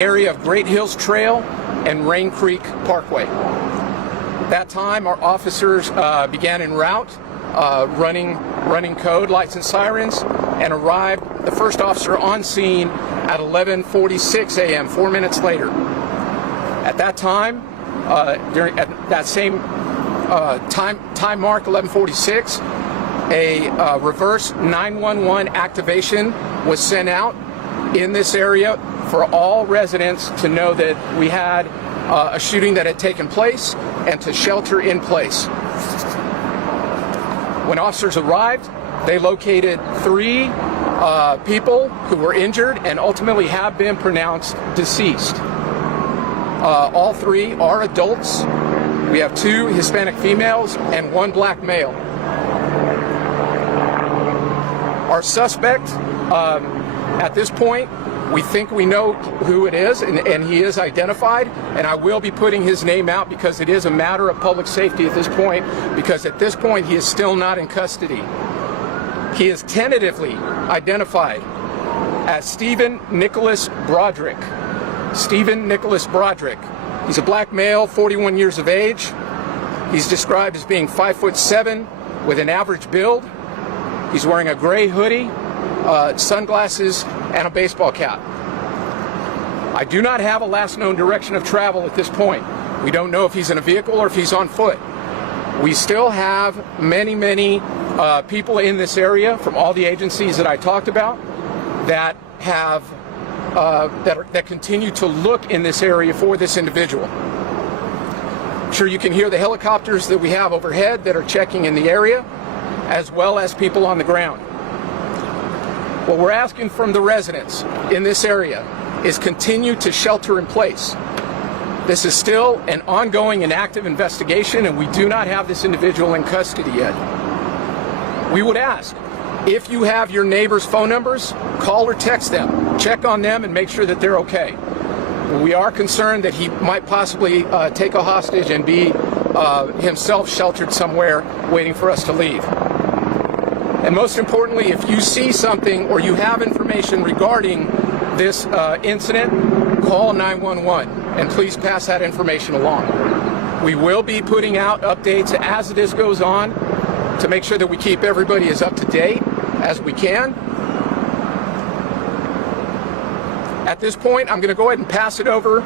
area of Great Hills Trail and Rain Creek Parkway. That time, our officers began en route, running code, lights and sirens, and arrived, the first officer on scene at 11:46 a.m., 4 minutes later. At that time, at that same time mark, 11:46, a reverse 911 activation was sent out in this area for all residents to know that we had a shooting that had taken place and to shelter in place. When officers arrived, they located 3 people who were injured and ultimately have been pronounced deceased. All 3 are adults. We have 2 Hispanic females and 1 black male. Our suspect, at this point, we think we know who it is, and he is identified, and I will be putting his name out because it is a matter of public safety at this point, because at this point he is still not in custody. He is tentatively identified as Stephen Nicholas Broderick. Stephen Nicholas Broderick. He's a black male, 41 years of age. He's described as being 5'7" with an average build. He's wearing a gray hoodie, sunglasses, and a baseball cap. I do not have a last known direction of travel at this point. We don't know if he's in a vehicle or if he's on foot. We still have many people in this area from all the agencies that I talked about that have that continue to look in this area for this individual. I'm sure you can hear the helicopters that we have overhead that are checking in the area, as well as people on the ground. What we're asking from the residents in this area is continue to shelter in place. This is still an ongoing and active investigation, and we do not have this individual in custody yet. We would ask, if you have your neighbors' phone numbers, call or text them, check on them, and make sure that they're okay. We are concerned that he might possibly take a hostage and be himself sheltered somewhere waiting for us to leave. And most importantly, if you see something or you have information regarding this incident, call 911 and please pass that information along. We will be putting out updates as this goes on to make sure that we keep everybody as up to date as we can. At this point, I'm going to go ahead and pass it over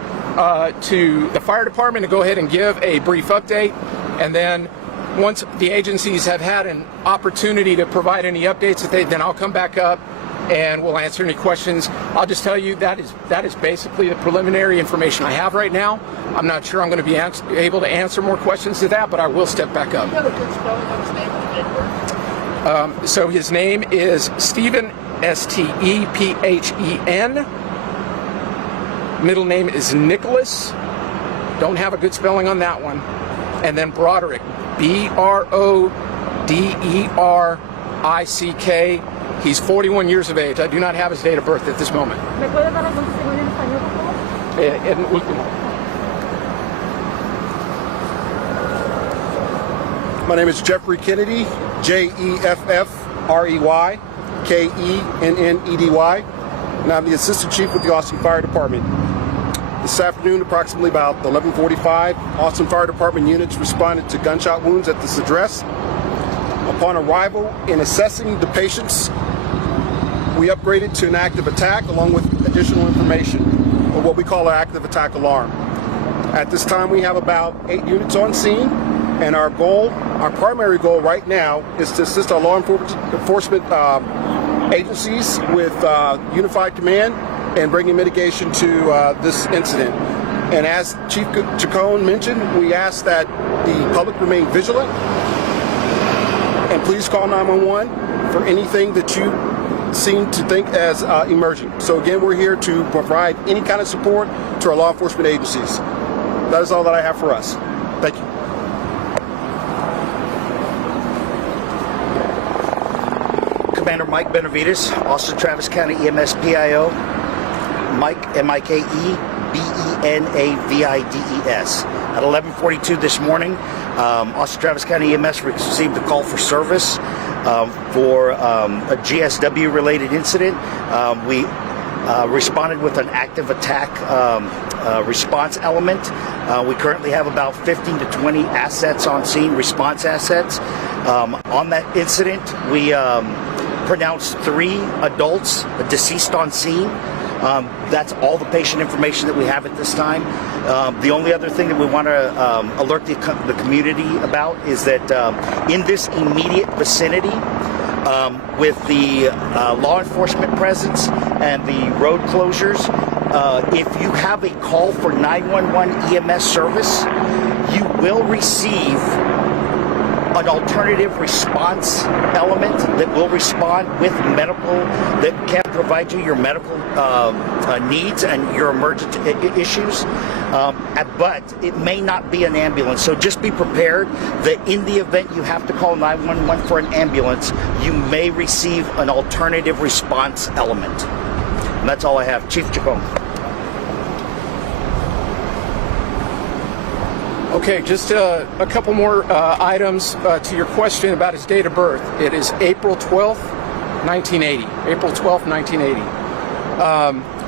to the fire department to go ahead and give a brief update, and then once the agencies have had an opportunity to provide any updates, then I'll come back up and we'll answer any questions. I'll just tell you that is basically the preliminary information I have right now. I'm not sure I'm going to be able to answer more questions to that, but I will step back up. You have a good spelling of his name? So his name is Stephen, S-T-E-P-H-E-N. Middle name is Nicholas. Don't have a good spelling on that one. And then Broderick. B-R-O-D-E-R-I-C-K. He's 41 years of age. I do not have his date of birth at this moment. ¿Me puede dar algún testimonio en español, por favor? En último. My name is Jeffrey Kennedy, Jeffrey Kennedy, and I'm the Assistant Chief with the Austin Fire Department. This afternoon, approximately about 11:45, Austin Fire Department units responded to gunshot wounds at this address. Upon arrival, in assessing the patients, we upgraded to an active attack along with additional information, or what we call an active attack alarm. At this time, we have about 8 units on scene, and our primary goal right now is to assist our law enforcement agencies with unified command and bringing mitigation to this incident. And as Chief Chacon mentioned, we ask that the public remain vigilant and please call 911 for anything that you seem to think as emerging. So again, we're here to provide any kind of support to our law enforcement agencies. That is all that I have for us. Thank you. Commander Mike Benavides, Austin Travis County EMS PIO. Mike, M-I-K-E-B-E-N-A-V-I-D-E-S. At 11:42 this morning, Austin Travis County EMS received a call for service for a GSW-related incident. We responded with an active attack response element. We currently have about 15 to 20 assets on scene, response assets. On that incident, we pronounced 3 adults deceased on scene. That's all the patient information that we have at this time. The only other thing that we want to alert the community about is that in this immediate vicinity, with the law enforcement presence and the road closures, if you have a call for 911 EMS service, you will receive an alternative response element that will respond with medical, that can provide you your medical needs and your emergent issues. But it may not be an ambulance. So just be prepared that in the event you have to call 911 for an ambulance, you may receive an alternative response element. And that's all I have. Chief Chacon. Okay, just a couple more items to your question about his date of birth. It is April 12th, 1980. April 12th, 1980.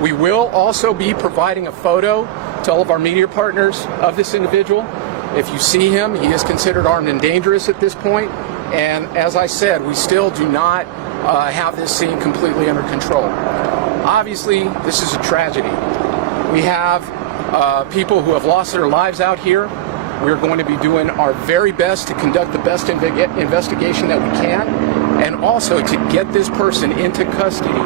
We will also be providing a photo to all of our media partners of this individual. If you see him, he is considered armed and dangerous at this point. And as I said, we still do not have this scene completely under control. Obviously, this is a tragedy. We have people who have lost their lives out here. We're going to be doing our very best to conduct the best investigation that we can, and also to get this person into custody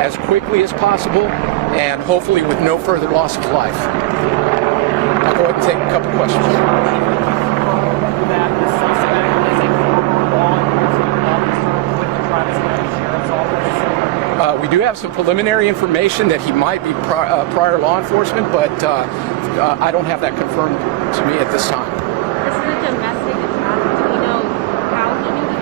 as quickly as possible, and hopefully with no further loss of life. I'll go ahead and take a couple questions. We do have some preliminary information that he might be prior law enforcement, but I don't have that confirmed to me at this time. This is a domestic attack. Do we know how he knew the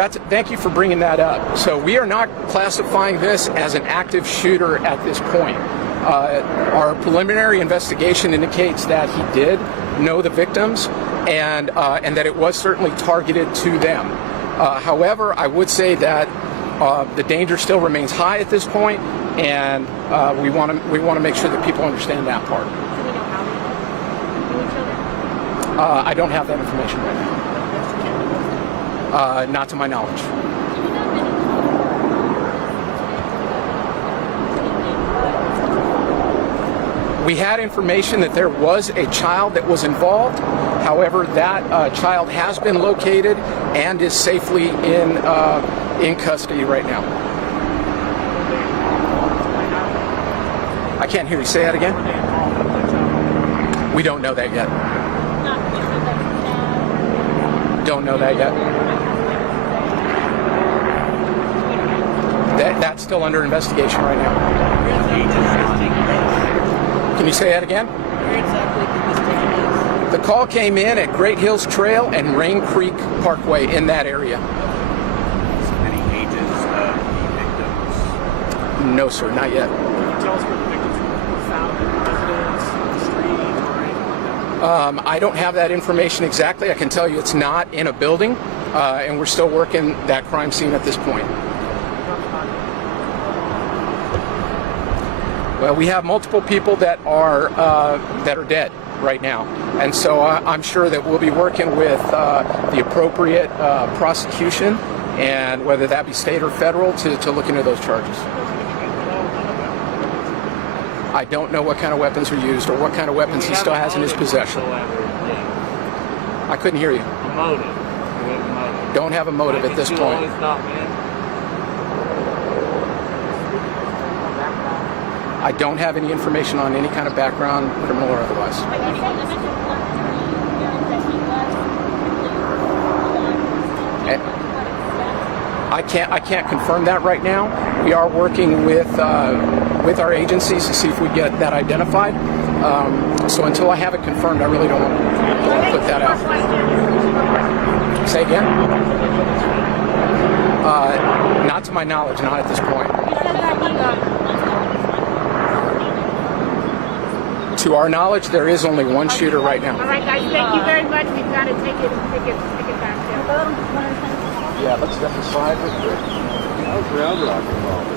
victims? Thank you for bringing that up. So we are not classifying this as an active shooter at this point. Our preliminary investigation indicates that he did know the victims, and that it was certainly targeted to them. However, I would say that the danger still remains high at this point, and we want to make sure that people understand that part. Do we know how they knew each other? I don't have that information right now. Not to my knowledge. We had information that there was a child that was involved. However, that child has been located and is safely in custody right now. I can't hear you. Say that again. We don't know that yet. Don't know that yet. That's still under investigation right now. Can you say that again? Where exactly did this take place? The call came in at Great Hills Trail and Rain Creek Parkway in that area. Any ages of the victims? No, sir, not yet. Can you tell us where the victims were found? In the residence, on the street, or anything like that? I don't have that information exactly. I can tell you it's not in a building, and we're still working that crime scene at this point. Well, we have multiple people that are dead right now, and so I'm sure that we'll be working with the appropriate prosecution, and whether that be state or federal, to look into those charges. I don't know what kind of weapons are used or what kind of weapons he still has in his possession. I couldn't hear you. A motive. Don't have a motive at this point. I don't have any information on any kind of background, criminal or otherwise. I can't confirm that right now. We are working with our agencies to see if we get that identified. So until I have it confirmed, I really don't want to put that out. Say again? Not to my knowledge, not at this point. To our knowledge, there is only one shooter right now. All right, guys, thank you very much. We've got to take it back. Yeah, let's step aside real quick. How's Round Rock involved?